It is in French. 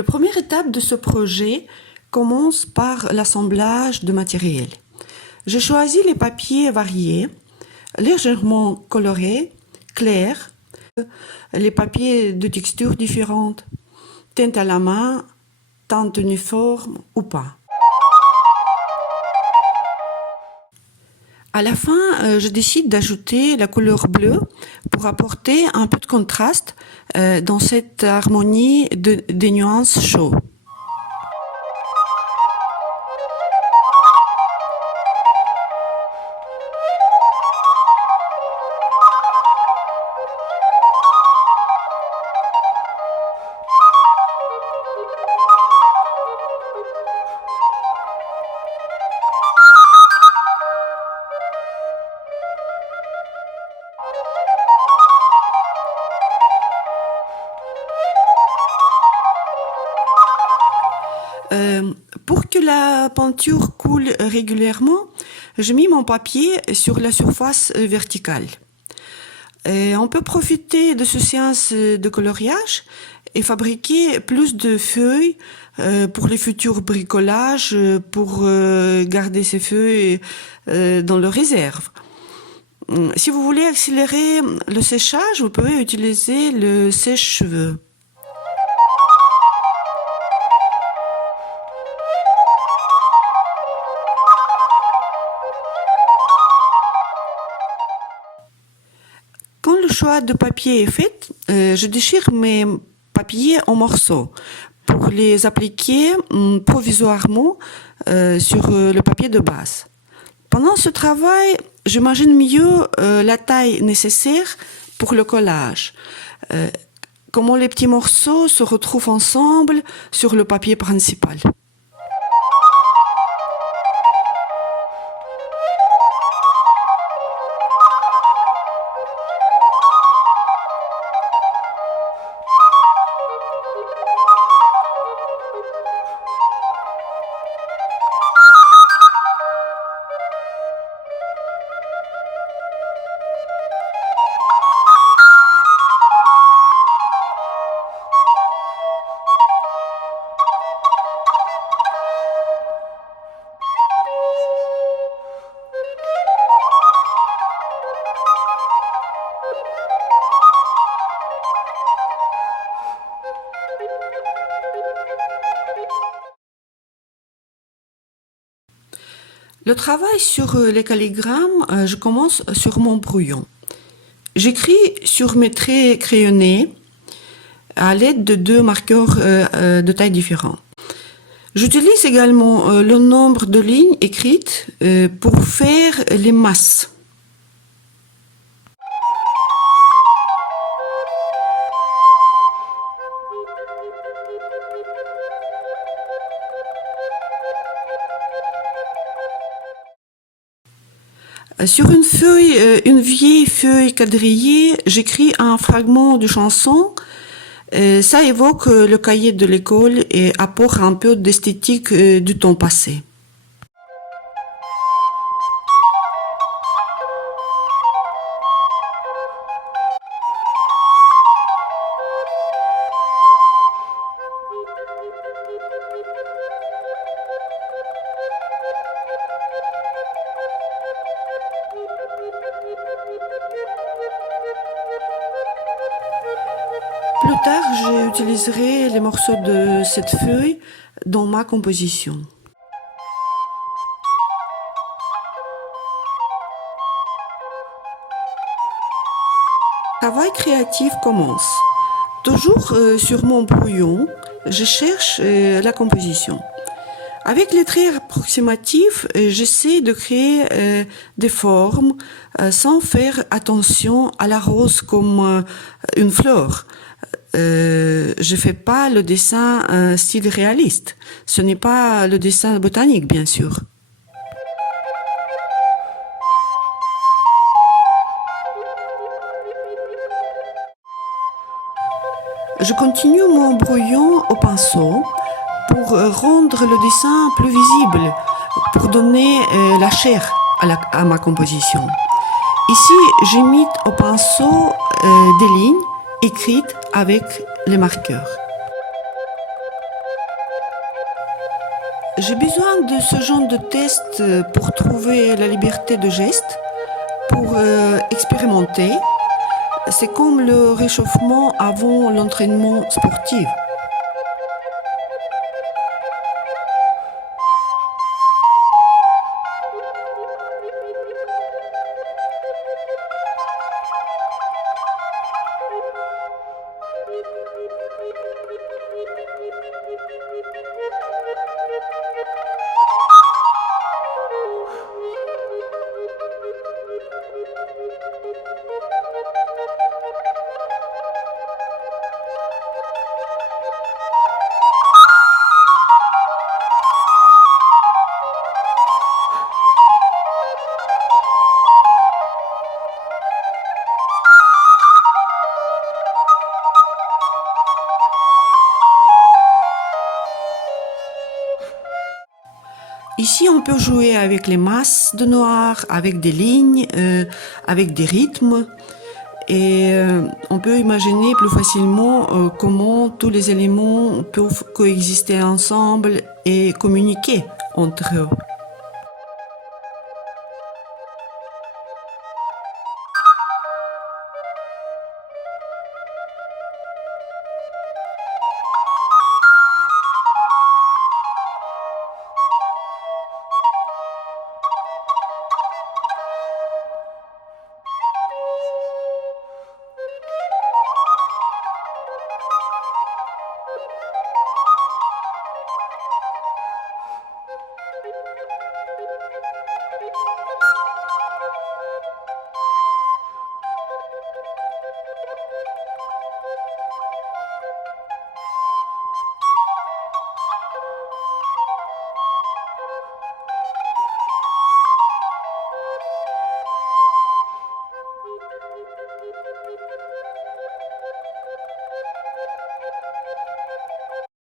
La première étape de ce projet commence par l'assemblage de matériel. J'ai choisi les papiers variés, légèrement colorés, clairs, les papiers de textures différentes, teintes à la main, teintes uniformes ou pas. À la fin, je décide d'ajouter la couleur bleue pour apporter un peu de contraste dans cette harmonie des nuances chaudes. Pour que la peinture coule régulièrement, je mets mon papier sur la surface verticale. On peut profiter de ce séance de coloriage et fabriquer plus de feuilles pour les futurs bricolages, pour garder ces feuilles dans le réserve. Si vous voulez accélérer le séchage, vous pouvez utiliser le sèche-cheveux. Quand le choix de papier est fait, je déchire mes papiers en morceaux pour les appliquer provisoirement sur le papier de base. Pendant ce travail, j'imagine mieux la taille nécessaire pour le collage, comment les petits morceaux se retrouvent ensemble sur le papier principal. Le travail sur les calligrammes, je commence sur mon brouillon. J'écris sur mes traits crayonnés à l'aide de deux marqueurs de taille différentes. J'utilise également le nombre de lignes écrites pour faire les masses. Sur une vieille feuille quadrillée, j'écris un fragment de chanson. Ça évoque le cahier de l'école et apporte un peu d'esthétique du temps passé. Plus tard, j'utiliserai les morceaux de cette feuille dans ma composition. Le travail créatif commence. Toujours sur mon brouillon, je cherche la composition. Avec les traits approximatifs, j'essaie de créer des formes sans faire attention à la rose comme une fleur. Je fais pas le dessin style réaliste. Ce n'est pas le dessin botanique, bien sûr. Je continue mon brouillon au pinceau pour rendre le dessin plus visible, pour donner la chair à ma composition. Ici, j'imite au pinceau des lignes écrites avec les marqueurs. J'ai besoin de ce genre de test pour trouver la liberté de geste, pour expérimenter. C'est comme le réchauffement avant l'entraînement sportif. Ici, on peut jouer avec les masses de noir, avec des lignes, avec des rythmes. Et on peut imaginer plus facilement comment tous les éléments peuvent coexister ensemble et communiquer entre eux.